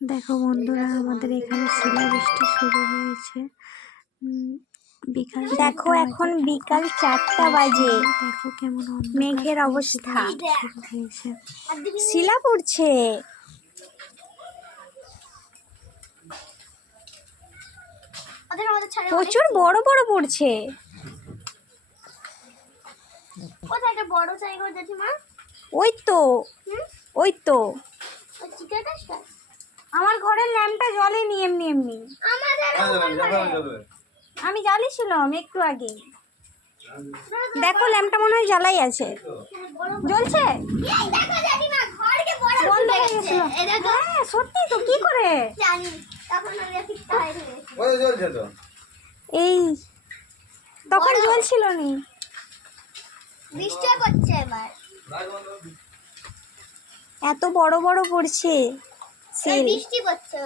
দেখো বন্ধুরা আমাদের এখানে শিলাবৃষ্টি শুরু হয়েছে। বিকাল দেখো এখন বিকাল চারটা বাজে। দেখো কেমন মেঘের অবস্থা। শিলা পড়ছে। প্রচুর বড় বড় পড়ছে। ওই তো ওই তো। ওই চিকেন কাজটা আমার ঘরের ল্যাম্পটা জ্বলেনি এমনি এমনি। আমাদের আমি জ্বালিয়েছিলাম একটু আগে। দেখো ল্যাম্পটা মনে হয় জ্বালাই আছে। জ্বলছে? বন্ধ হয়ে হয়ে গেছিল। হ্যাঁ সত্যি তো কি করে? হয়ে এই তখন জ্বলছিল নি। বৃষ্টি করছে এবার। এত বড় বড় পড়ছে। সেল বৃষ্টি করছে।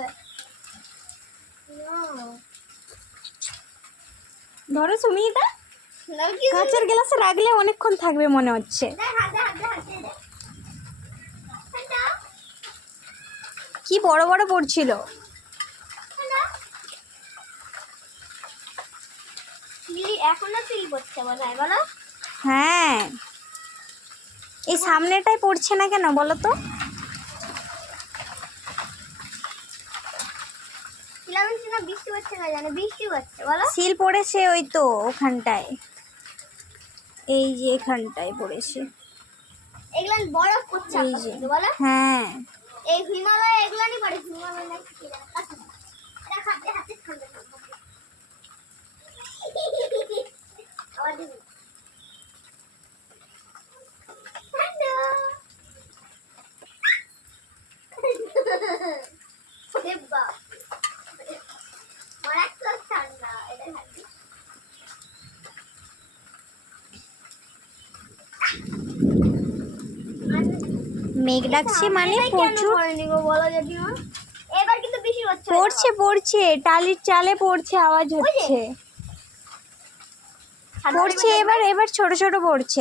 ধরো এটা কাঁচের গ্লাসে রাখলে অনেকক্ষণ থাকবে মনে হচ্ছে। কি বড় বড় পড়ছিল। এখনও বলো। হ্যাঁ। এই সামনেটাই পড়ছে না কেন বলো তো? ফিলামেন্ট না বৃষ্টি হচ্ছে না জানে? বৃষ্টি হচ্ছে বলো। সিল পড়েছে ওই তো ওখানটায়। এই যে এখানটায় পড়েছে। এগুলা বরফ করছে এই যে। বলো। হ্যাঁ। এই হিমালয় এগুলানি পড়ে হিমালয় না কি জানি এটা হাতে হাতে ঠান্ডা ঠান্ডা আবার দিবি ঠান্ডা এ বাপ মারাত্মক ঠান্ডা এটা খাচ্ছি মেঘ ডাকছে মানে প্রচুর হচ্ছে পড়ছে পড়ছে টালির চালে পড়ছে আওয়াজ হচ্ছে। পড়ছে এবার এবার ছোট ছোট পড়ছে।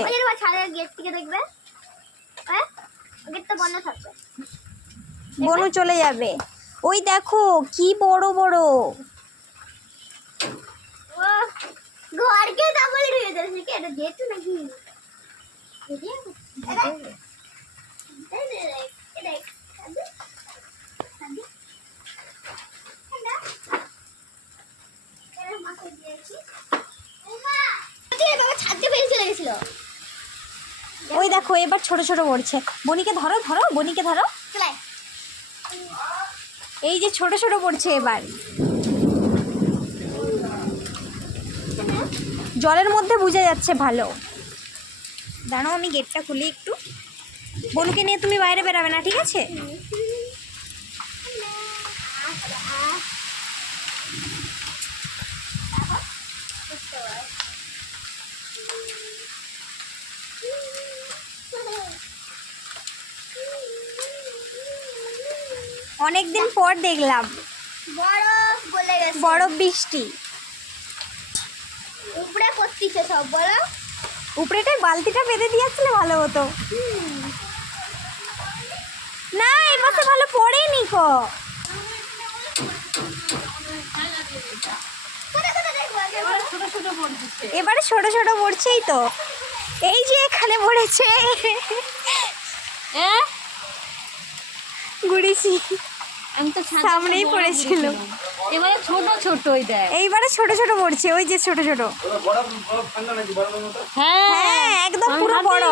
দেখবে? হ্যাঁ? বনু চলে যাবে। ওই দেখো কি বড় বড়। ঘরকে ডাবল হয়ে যাচ্ছে কি এটা গেট নাকি গেটে এটা এটা এটা এটা মাকে দিয়েছি উমা দিয়ে বাবা ছাদ দিয়ে বেরিয়ে চলে গেছিল ওই দেখো, এবার ছোট ছোট পড়ছে বনিকে ধরো ধরো বনিকে ধরো। এই যে ছোট ছোট পড়ছে এবার। জলের মধ্যে বোঝা যাচ্ছে ভালো। দাঁড়াও, আমি গেটটা খুলি একটু। বনুকে নিয়ে তুমি বাইরে বেরাবে না, ঠিক আছে? অনেকদিন পর দেখলাম। বরফ গলে গেছে। বরফ বৃষ্টি। উপরে করতেছে সব বলো। উপরেটায় বালতিটা বেঁধে দিয়েছিলে ভালো হতো। না এই পাশে ভালো পড়েনি কো কোথায় কোথায় দেখব আগে বলো? এবারে ছোট ছোট পড়ছেই তো। এই যে এখানে পড়েছে। গুড়িছি আমি তো ছাদে সামনেই পড়েছিল। এবারে ছোট ছোট ওই দেখ। এইবারে ছোট ছোট পড়ছে ওই যে ছোট ছোট। মতো হ্যাঁ, একদম পুরো বড়।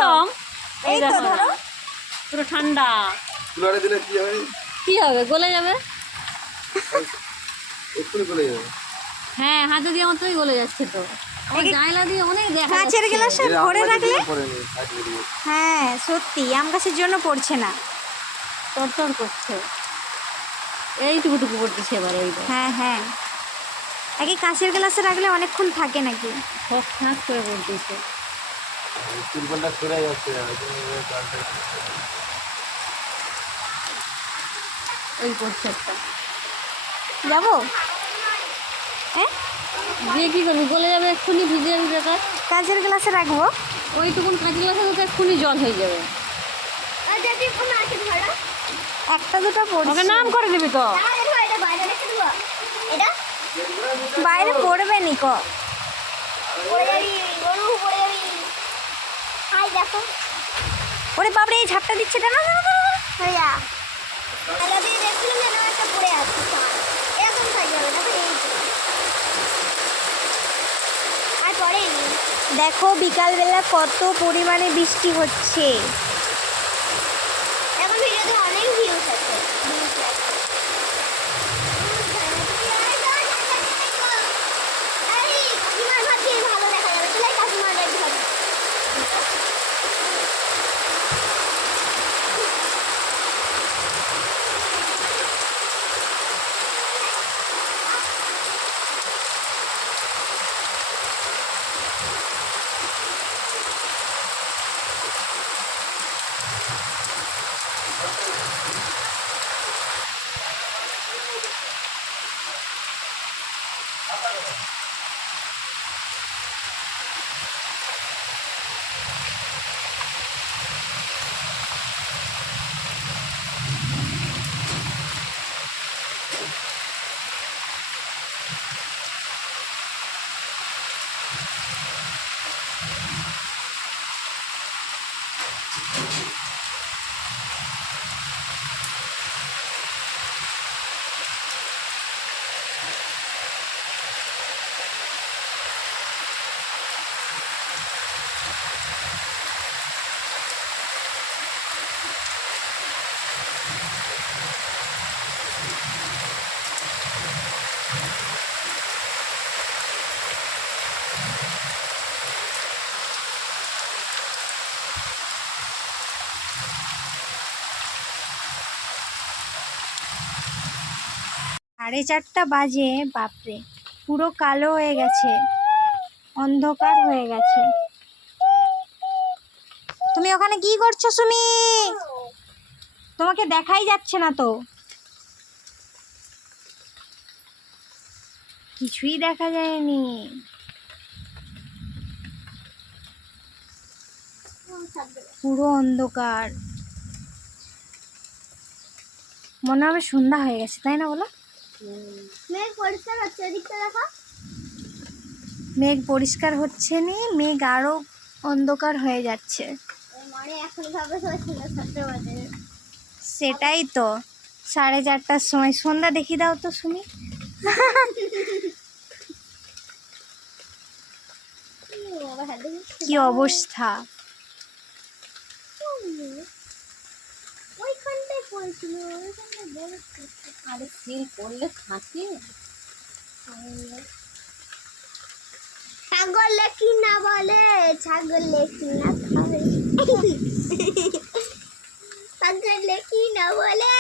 এই তো ধরো। পুরো ঠান্ডা। দিলে কি হবে? কি হবে? গলে যাবে? এক্ষুনি চলে যাবে। হ্যাঁ হাতে দিয়ে আমার তোই গলে যাচ্ছে তো। আমার জানলা দিয়ে অনেক দেখা গ্লাসে ভরে রাখলে। হ্যাঁ সত্যি আম গাছের জন্য পড়ছে না। তরতর করছে। এইটুকু টুকু পড়তেছে এবার ওই হ্যাঁ হ্যাঁ। আগে কাঁচের গ্লাসে রাখলে অনেকক্ষণ থাকে নাকি? সব ফাঁক করে পড়তেছে তিরপলটা সরে যাচ্ছে ওই পড়ছে একটা। যাব? হ্যাঁ? দিয়ে কি করবি? গলে যাবে এক্ষুনি ভিজে ভিজে কাজ কাঁচের গ্লাসে রাখব। ওইটুকুন কাঁচি গ্লাসে তো এক্ষুনি জল হয়ে যাবে। একটা দুটো পড়ছে। নাম করে দিবি তো। না বাইরে রেখে দেবো এটা? বাইরে পড়বে যাবি যাবি। হাই দেখো। ওরে বাবরে এই ঝাপটা দিচ্ছে না না না, না, না। দেখছিলাম যেন একটা পড়ে আছে এরকম থাকবে দেখো এই যে। আর পড়েনি দেখো বিকালবেলা কত পরিমাণে বৃষ্টি হচ্ছে। এখন ভিডিওতে অনেক ভিউজ আছে। সাড়ে চারটা বাজে, বাপরে। পুরো কালো হয়ে গেছে। অন্ধকার হয়ে গেছে। তুমি ওখানে কি করছ, সুমি? তোমাকে দেখাই যাচ্ছে না তো। কিছুই দেখা যায়নি। পুরো অন্ধকার। মনে হবে সন্ধ্যা হয়ে গেছে, তাই না বলো? মেঘ পরিষ্কার হচ্ছে দেখো। মেঘ পরিষ্কার হচ্ছে নি মেঘ আরও অন্ধকার হয়ে যাচ্ছে। সেটাই তো সাড়ে চারটার সময়। সন্ধ্যা দেখি দাও তো শুনি। কি অবস্থা? পড়েছিল ওই জন্য বেরোচ্ছে আরে সিল করলে থাকে। ছাগলে কি না বলে? ছাগলে কি না খাবে ছাগলে কি না বলে?